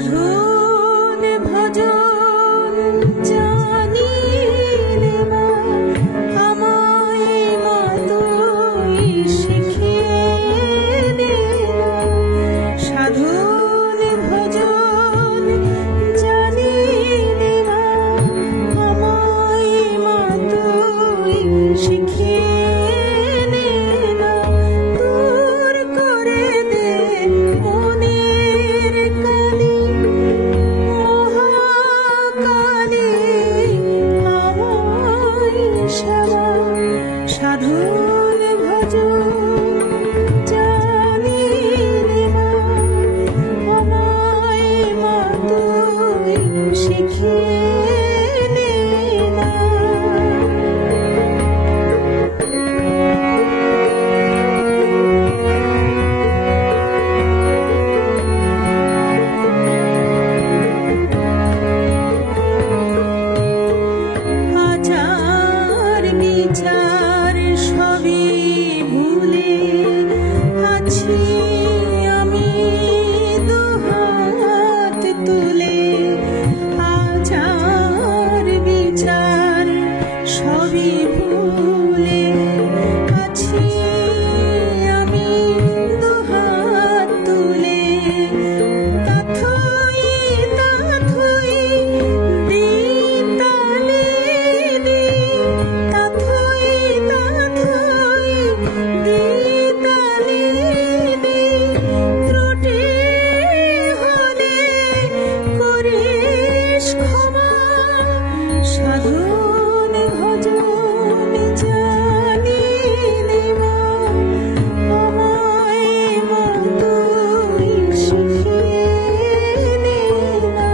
সাধন ভজন জানিলে মা আমায় মা তুই শিখিয়ে দে না। সাধন ভজন জানিলে মা আমায় মা তুই শিখিয়ে দে না। দূর করে দে মনের কালি মহাকালি আমায় সেবা। সাধন ভজন জানিলে মা আমায় মা তুই শিখিয়ে দে না। আচার বিচার সবই ভুলে আছি আমি দুহাত তুলে। আচার বিচার সবই ভুলে আছি আমি দুহাত তুলে। তাথই তাথই দিন তালে দি তাথই তাথই দিন তালে দি। ত্রুটি হলে করিস ক্ষমা। সাধন ভজন জানিলে মা আমায় মা তুই শিখিয়ে দে না।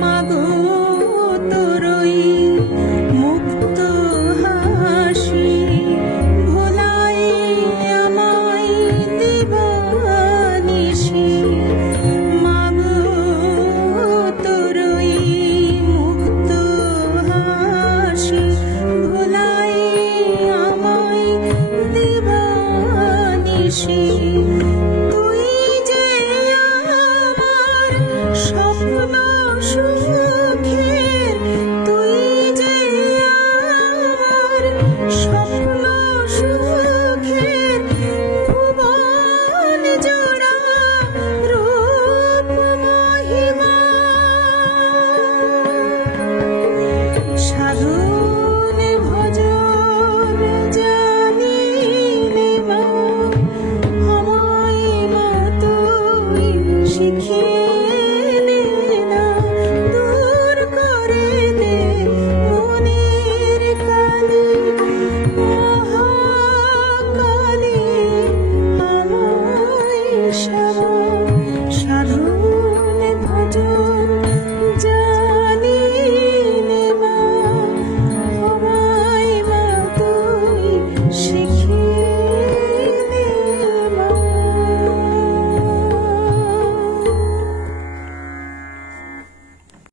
মাগো তোরই মুক্ত হাসি ভোলাই আমায় দিবানিশি। মাগো তোরই মুক্ত হাসি ভোলাই আমায় দিবানিশি। তুই যে আমার স্বপ্ন সুখের তুই যে আমার স্বপ্ন সুখের ভুবন জোড়া রূপ মহিমা। সাধন ভজন জানিলে মা আমায় মা তুই শিখিয়ে